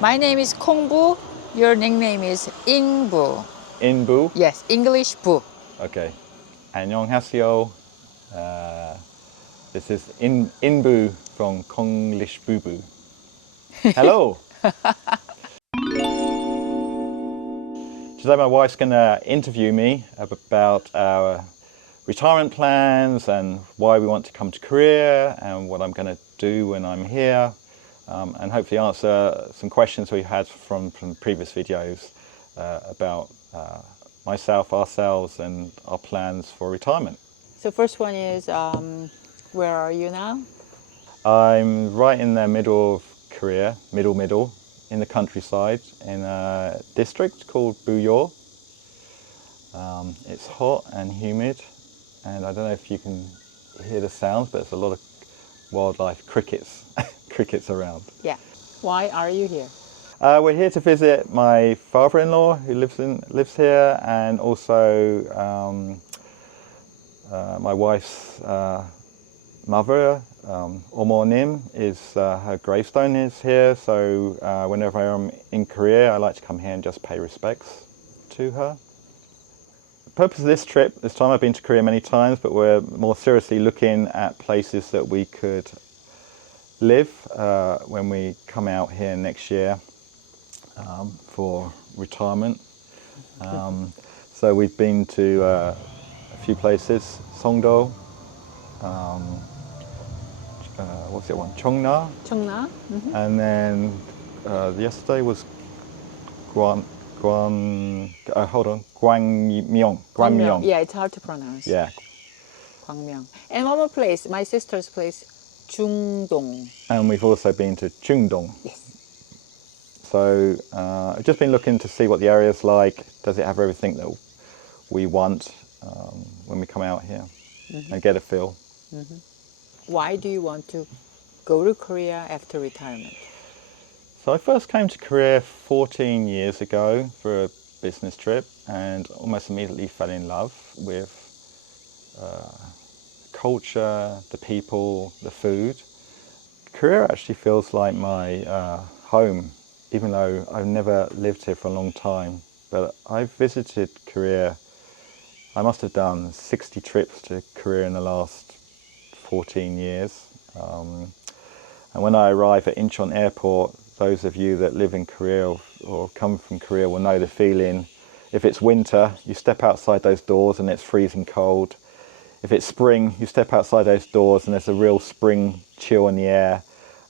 My name is Kongbu. Your nickname is Inbu. Inbu? Yes, English Bu. Okay. 안녕하세요. This is Inbu from Konglish BuBu. Hello. Today my wife's going to interview me about our retirement plans and why we want to come to Korea and what I'm going to do when I'm here, and hopefully answer some questions we had from previous videos about myself, ourselves, and our plans for retirement. So first one is, where are you now? I'm right in the middle of Korea, middle, in the countryside, in a district called BuBu. It's hot and humid, and I don't know if you can hear the sounds, but there's a lot of wildlife, crickets, crickets around. Yeah. Why are you here? We're here to visit my father-in-law who lives here, and also my wife's mother, 어머님, is her gravestone is here. So whenever I'm in Korea, I like to come here and just pay respects to her. The purpose of this trip, this time I've been to Korea many times, but we're more seriously looking at places that we could live when we come out here next year for retirement. So we've been to a few places, Songdo, what's the other one? Cheongna. Cheongna. And then yesterday was Gwangmyeong. Yeah, it's hard to pronounce. Yeah. Gwangmyeong. And one more place, my sister's place, Jungdong. And we've also been to Chungdong. Yes. So I've just been looking to see what the area's like. Does it have everything that we want when we come out here and get a feel? Why do you want to go to Korea after retirement? So I first came to Korea 14 years ago for a business trip, and almost immediately fell in love with culture, the people, the food. Korea actually feels like my home, even though I've never lived here for a long time. But I've visited Korea, I must have done 60 trips to Korea in the last 14 years. And when I arrive at Incheon Airport, those of you that live in Korea or come from Korea will know the feeling. If it's winter, you step outside those doors and it's freezing cold. If it's spring, you step outside those doors and there's a real spring chill in the air.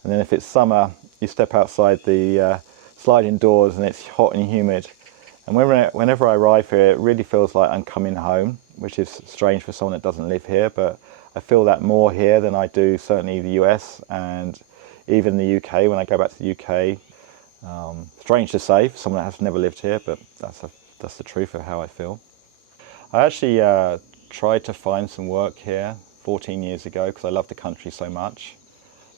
And then if it's summer, you step outside the sliding doors and it's hot and humid. And whenever I arrive here, it really feels like I'm coming home, which is strange for someone that doesn't live here, but I feel that more here than I do certainly the US and even the UK when I go back to the UK. Strange to say for someone that has never lived here, but that's the truth of how I feel. I actually tried to find some work here 14 years ago because I love the country so much.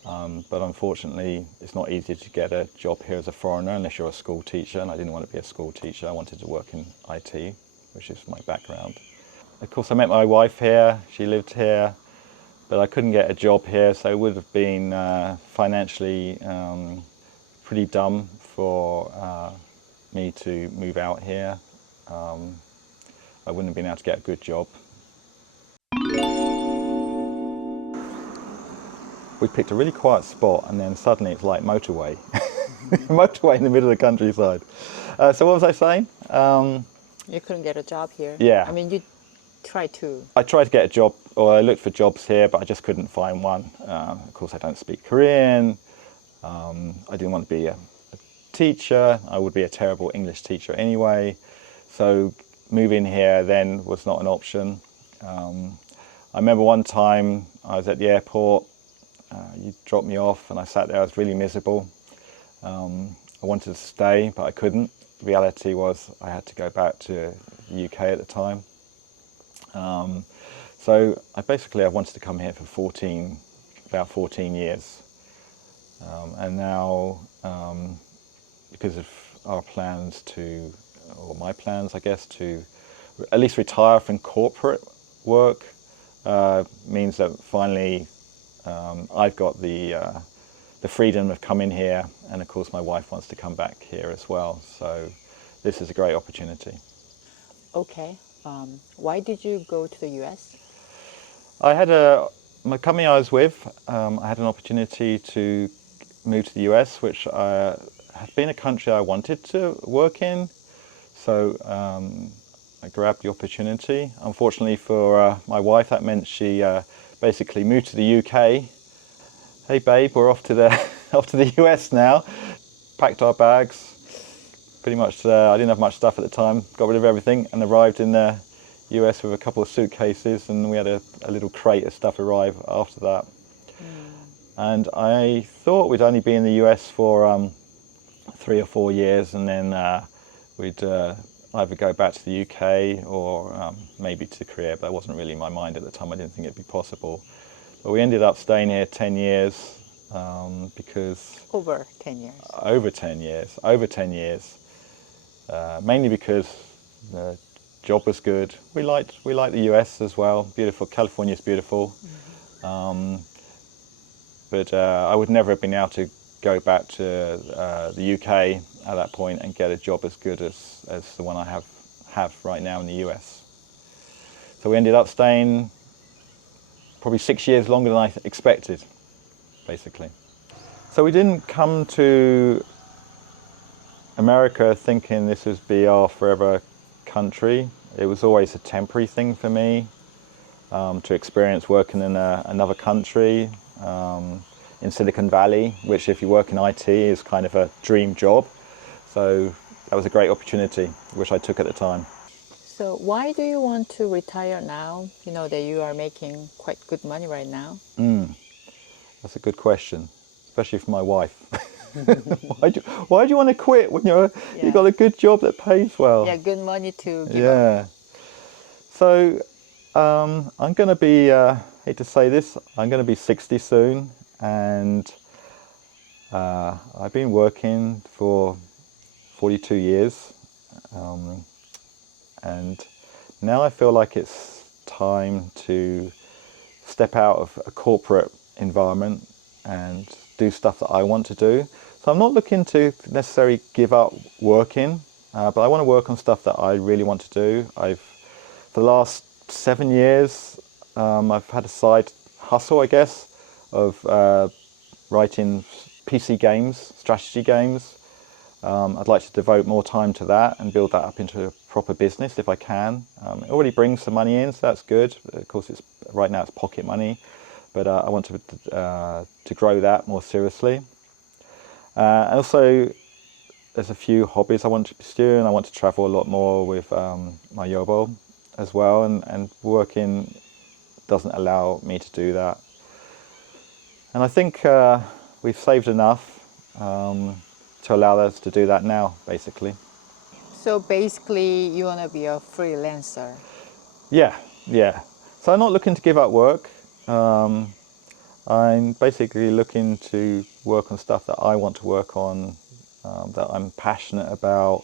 But unfortunately, it's not easy to get a job here as a foreigner unless you're a school teacher, and I didn't want to be a school teacher. I wanted to work in IT, which is my background. Of course, I met my wife here. She lived here, but I couldn't get a job here, so it would have been financially pretty dumb for me to move out here. I wouldn't have been able to get a good job. We picked a really quiet spot, and then suddenly it's like motorway. Motorway in the middle of the countryside. So what was I saying? You couldn't get a job here? Yeah. I mean, you tried to. I tried to get a job, or I looked for jobs here, but I just couldn't find one. Of course, I don't speak Korean. I didn't want to be a teacher. I would be a terrible English teacher anyway. So moving here then was not an option. I remember one time I was at the airport. You dropped me off and I sat there, I was really miserable. I wanted to stay, but I couldn't. The reality was I had to go back to the UK at the time. So I wanted to come here for about 14 years. And now, because of our plans or my plans, I guess, to at least retire from corporate work, means that finally I've got the the freedom of coming here, and of course my wife wants to come back here as well. So this is a great opportunity. Okay. Why did you go to the US? I had my company I was with, I had an opportunity to move to the US, which had been a country I wanted to work in. So I grabbed the opportunity. Unfortunately for my wife, that meant she basically moved to the UK. Hey babe, we're off to the off to the US now. Packed our bags. Pretty much, I didn't have much stuff at the time. Got rid of everything and arrived in the US with a couple of suitcases, and we had a little crate of stuff arrive after that. And I thought we'd only be in the US for 3 or 4 years, and then we'd either go back to the UK or maybe to Korea, but that wasn't really in my mind at the time. I didn't think it'd be possible. But we ended up staying here 10 years because... Over 10 years. Over 10 years. Mainly because the job was good. We liked the US as well. Beautiful. California's beautiful. But I would never have been able to go back to the UK at that point and get a job as good as the one I have right now in the US. So we ended up staying probably 6 years longer than I expected, basically. So we didn't come to America thinking this would be our forever country. It was always a temporary thing for me to experience working in another country. In Silicon Valley, which if you work in IT is kind of a dream job. So that was a great opportunity, which I took at the time. So why do you want to retire now? You know that you are making quite good money right now. That's a good question, especially for my wife. Why do you want to quit when you've got a good job that pays well? Yeah, good money to give up. So I'm going to be, hate to say this, I'm going to be 60 soon. And I've been working for 42 years, and now I feel like it's time to step out of a corporate environment and do stuff that I want to do. So I'm not looking to necessarily give up working, but I want to work on stuff that I really want to do. For the last 7 years, I've had a side hustle, I guess, of writing PC games, strategy games. I'd like to devote more time to that and build that up into a proper business if I can. It already brings some money in, so that's good. Of course, right now it's pocket money, but I want to grow that more seriously. And also, there's a few hobbies I want to pursue, and I want to travel a lot more with my yobo as well, and working doesn't allow me to do that. And I think we've saved enough to allow us to do that now, basically. So basically, you want to be a freelancer. Yeah. So I'm not looking to give up work. I'm basically looking to work on stuff that I want to work on, that I'm passionate about.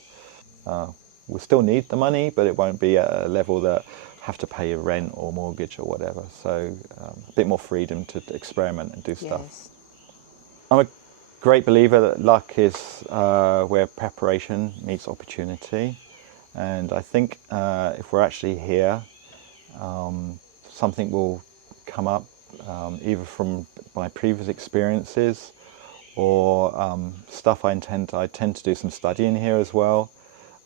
We'll still need the money, but it won't be at a level that have to pay a rent or mortgage or whatever. So a bit more freedom to experiment and do stuff. Yes. I'm a great believer that luck is where preparation meets opportunity. And I think if we're actually here, something will come up either from my previous experiences or stuff I tend to do some studying here as well.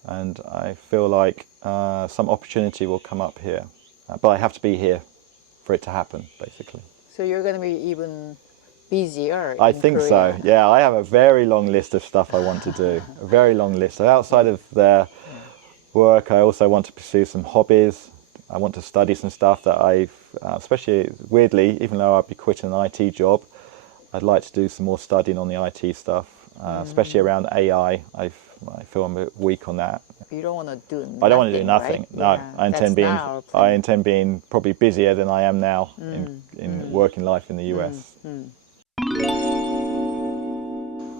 And I feel like some opportunity will come up here. But I have to be here for it to happen, basically. So you're going to be even busier I in think Korea. so, yeah. I have a very long list of stuff I want to do. A very long list. So outside of the work, I also want to pursue some hobbies. I want to study some stuff that I've, especially weirdly, even though I'd be quitting an IT job, I'd like to do some more studying on the IT stuff, especially around AI. I feel I'm a bit weak on that. You don't want to do nothing. I don't want to do nothing. Right? No, Yeah, I intend being probably busier than I am now in working life in the US.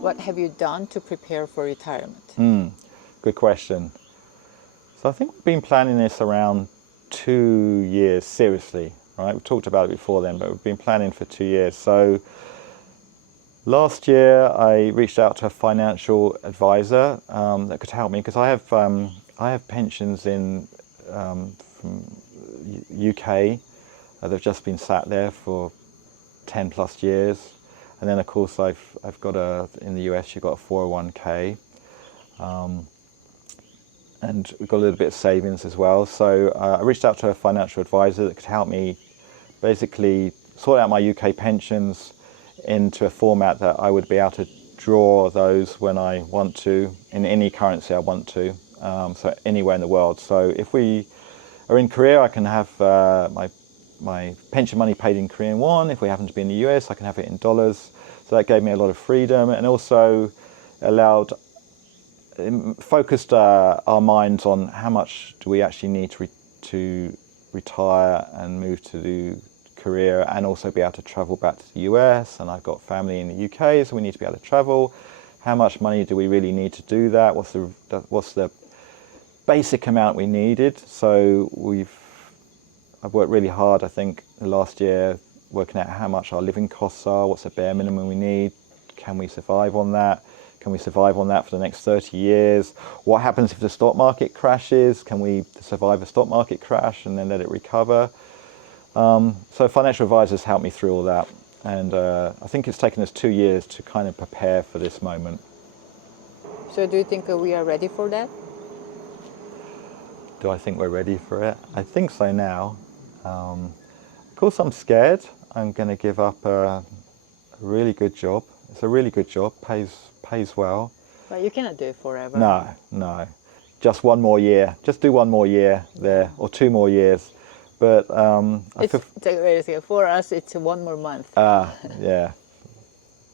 What have you done to prepare for retirement? Good question. So I think we've been planning this around 2 years, seriously, right? We talked about it before then, but we've been planning for 2 years. So Last year, I reached out to a financial advisor that could help me because I have pensions in from UK that've just been sat there for 10 plus years, and then of course I've got in the US you've got a 401k, and we've got a little bit of savings as well. So I reached out to a financial advisor that could help me basically sort out my UK pensions into a format that I would be able to draw those when I want to, in any currency I want to, so anywhere in the world. So if we are in Korea, I can have my pension money paid in Korean won. If we happen to be in the US, I can have it in dollars. So that gave me a lot of freedom, and also focused our minds on how much do we actually need to retire and move to Korea, and also be able to travel back to the US. And I've got family in the UK, so we need to be able to travel. How much money do we really need to do that? What's the basic amount we needed? So I've worked really hard, I think, the last year, working out how much our living costs are, what's the bare minimum we need, can we survive on that? Can we survive on that for the next 30 years? What happens if the stock market crashes? Can we survive a stock market crash and then let it recover? So financial advisors helped me through all that, and I think it's taken us 2 years to kind of prepare for this moment. So do you think we are ready for that? Do I think we're ready for it? I think so now. Of course I'm scared. I'm going to give up a really good job. It's a really good job, pays well. But you cannot do it forever. No. Just one more year. Just do one more year there, or 2 more years. But wait a second. For us, it's 1 more month. Yeah,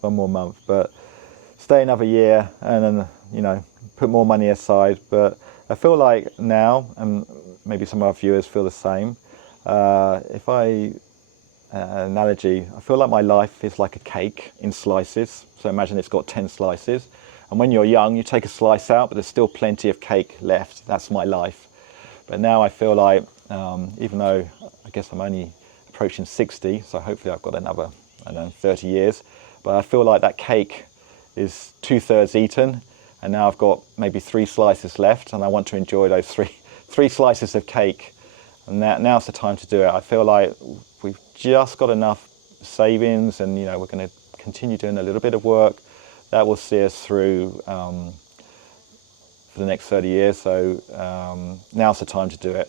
1 more month. But stay another year, and then put more money aside. But I feel like now, and maybe some of our viewers feel the same. Analogy, I feel like my life is like a cake in slices. So imagine it's got 10 slices, and when you're young, you take a slice out, but there's still plenty of cake left. That's my life. But now I feel like, even though I guess I'm only approaching 60, so hopefully I've got another, 30 years, but I feel like that cake is 2/3 eaten, and now I've got maybe 3 slices left, and I want to enjoy those three slices of cake. And now's the time to do it. I feel like we've just got enough savings, and we're going to continue doing a little bit of work that will see us through for the next 30 years. So now's the time to do it,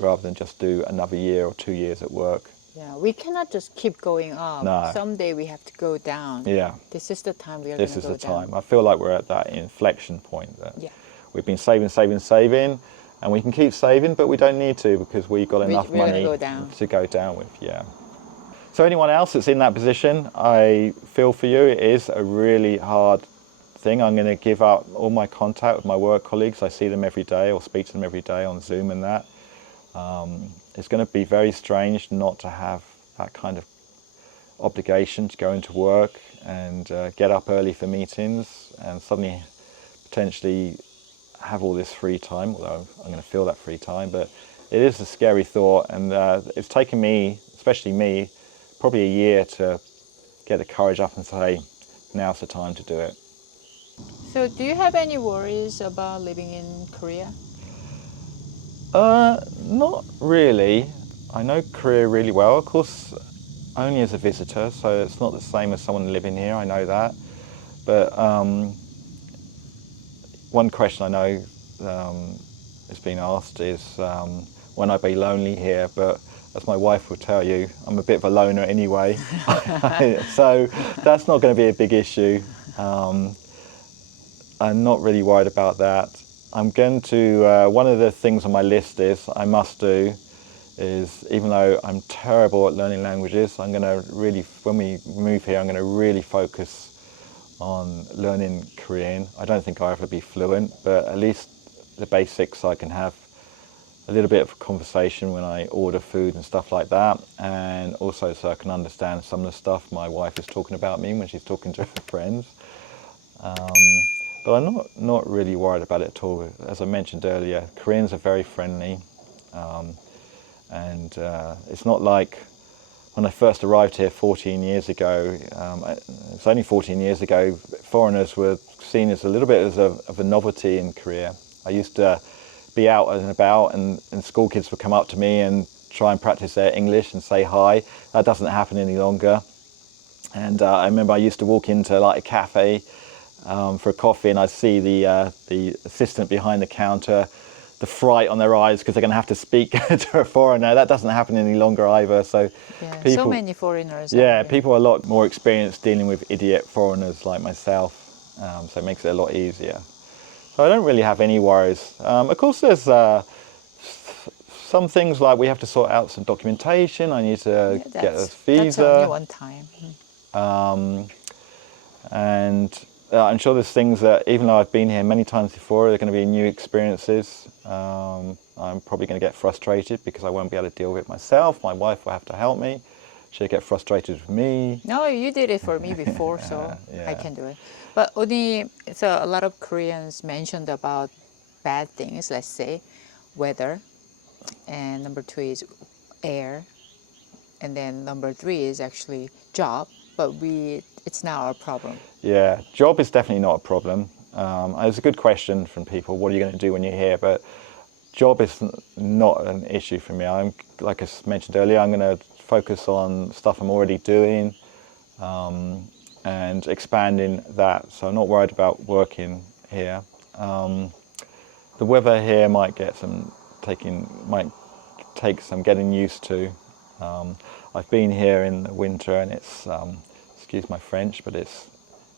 rather than just do another year or 2 years at work. Yeah, we cannot just keep going up. No. Someday we have to go down. Yeah. This is the time we are going to go down. This is the time. I feel like we're at that inflection point. That Yeah. We've been saving, and we can keep saving, but we don't need to, because we've got enough money to go down with. Yeah. So anyone else that's in that position, I feel for you. It is a really hard thing. I'm going to give up all my contact with my work colleagues. I see them every day, or speak to them every day on Zoom and that. It's going to be very strange not to have that kind of obligation to go into work and get up early for meetings, and suddenly potentially have all this free time, although I'm going to feel that free time. But it is a scary thought, and it's taken me, especially me, probably a year to get the courage up and say, now's the time to do it. So do you have any worries about living in Korea? Not really. I know Korea really well. Of course, only as a visitor, so it's not the same as someone living here, I know that. But one question I know has been asked is when I be lonely here, but as my wife will tell you, I'm a bit of a loner anyway. So that's not going to be a big issue. I'm not really worried about that. I'm going to, one of the things on my list I must do is, even though I'm terrible at learning languages, I'm going to really, when we move here, I'm going to really focus on learning Korean. I don't think I'll ever be fluent, but at least the basics. I can have a little bit of conversation when I order food and stuff like that, and also so I can understand some of the stuff my wife is talking about me when she's talking to her friends. But I'm not really worried about it at all. As I mentioned earlier, Koreans are very friendly, and it's not like when I first arrived here 14 years ago, it's only 14 years ago, foreigners were seen as a little bit of a novelty in Korea. I used to be out and about, and school kids would come up to me and try and practice their English and say hi. That doesn't happen any longer. And I remember I used to walk into like a cafe for a coffee, and I'd see the assistant behind the counter, the fright on their eyes because they're going to have to speak to a foreigner. That doesn't happen any longer either. So Yeah, people, so many foreigners. yeah, people are a lot more experienced dealing with idiot foreigners like myself, so it makes it a lot easier. So I don't really have any worries. Of course, there's some things like we have to sort out some documentation. I need to get a visa. That's only one time. And I'm sure there's things that, even though I've been here many times before, there are going to be new experiences. I'm probably going to get frustrated because I won't be able to deal with it myself. My wife will have to help me. She'll get frustrated with me. No, you did it for me before, so Yeah. I can do it. But only, so a lot of Koreans mentioned about bad things, let's say, weather. And number 2 is air. And then number 3 is actually job. But it's not our problem. Yeah, job is definitely not a problem. It's a good question from people, what are you going to do when you're here? But job is not an issue for me. I'm, like I mentioned earlier, I'm going to focus on stuff I'm already doing and expanding that. So I'm not worried about working here. The weather here might take some getting used to. I've been here in the winter, and it's, excuse my French, but it's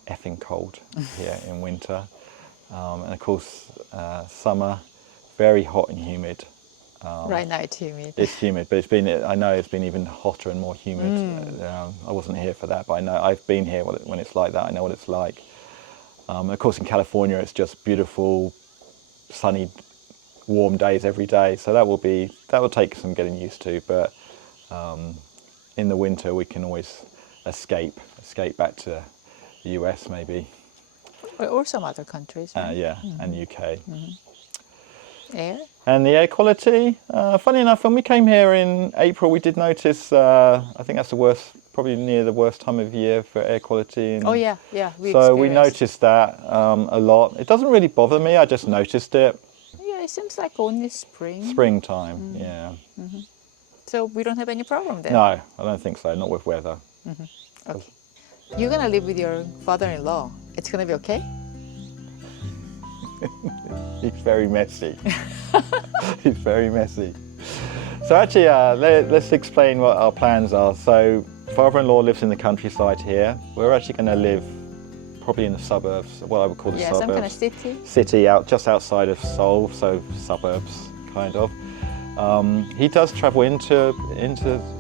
effing cold here in winter. And of course, summer, very hot and humid. Right now it's humid. It's humid, but I know it's been even hotter and more humid. I wasn't here for that, but I know I've been here when it's like that. I know what it's like. Of course, in California, it's just beautiful, sunny, warm days every day. So that will take some getting used to, but in the winter we can always escape back to the US maybe. Or some other countries. Right? Yeah, and UK. Air? And the air quality, funny enough, when we came here in April, we did notice, I think that's probably near the worst time of year for air quality. Oh yeah. So we noticed that a lot. It doesn't really bother me, I just noticed it. Yeah, it seems like only spring. Springtime, yeah. So we don't have any problem there. No, I don't think so, not with weather. Okay. You're gonna live with your father-in-law. It's gonna be okay? He's very messy. He's very messy. So actually, let's explain what our plans are. So father-in-law lives in the countryside here. We're actually going to live probably in the suburbs, what I would call the suburbs. Yeah, some kind of city. City just outside of Seoul, so suburbs, kind of. He does travel into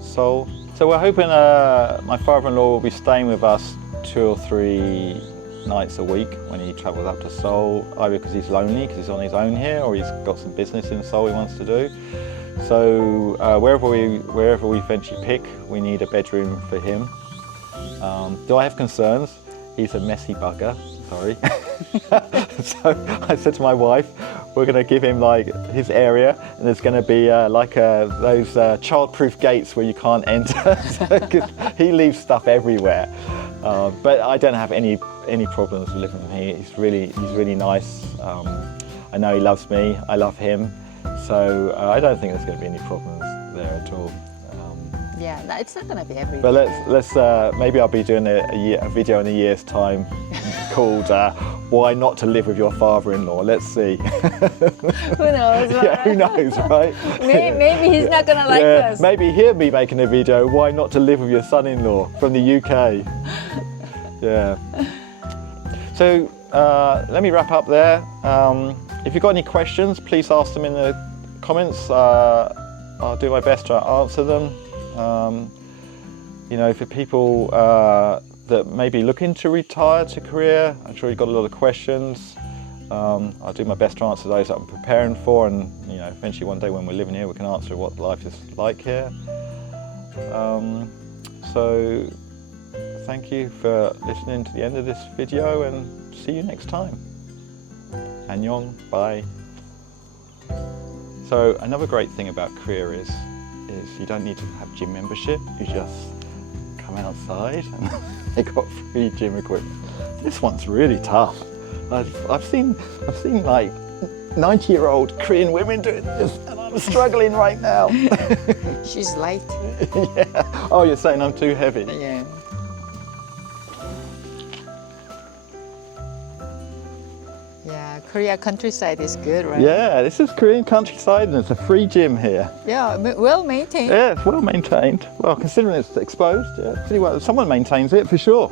Seoul. So we're hoping my father-in-law will be staying with us 2 or 3 nights a week when he travels up to Seoul, either because he's lonely, because he's on his own here, or he's got some business in Seoul he wants to do. So wherever we eventually pick, we need a bedroom for him. Do I have concerns? He's a messy bugger, sorry. So I said to my wife, we're going to give him like his area, and there's going to be those child-proof gates where you can't enter. So he leaves stuff everywhere. But I don't have any problems with living with him. He's really nice. I know he loves me. I love him. So I don't think there's going to be any problems there at all. Yeah, no, it's not going to be every But day. let's maybe I'll be doing a video in a year's time called "Why Not to Live with Your Father-in-Law." Let's see. Who knows? Yeah, who knows, right? Maybe he's not going to like us. Maybe he'll be making a video, "Why Not to Live with Your Son-in-Law" from the UK. Yeah. So let me wrap up there. If you've got any questions, please ask them in the comments. I'll do my best to answer them. You know, for people that may be looking to retire to Korea, I'm sure you've got a lot of questions. I'll do my best to answer those that I'm preparing for, and you know, eventually one day when we're living here, we can answer what life is like here. So thank you for listening to the end of this video, and see you next time. Annyeong, bye. So another great thing about Korea is is you don't need to have gym membership. You just come outside and they got free gym equipment. This one's really tough. I've seen like 90-year-old Korean women doing this, and I'm struggling right now. She's light. Yeah. Oh, you're saying I'm too heavy? Yeah. Yeah, Korea countryside is good, right? Yeah, this is Korean countryside and there's a free gym here. Yeah, well maintained. Yeah, it's well maintained. Well, considering it's exposed, yeah, pretty well. Someone maintains it for sure.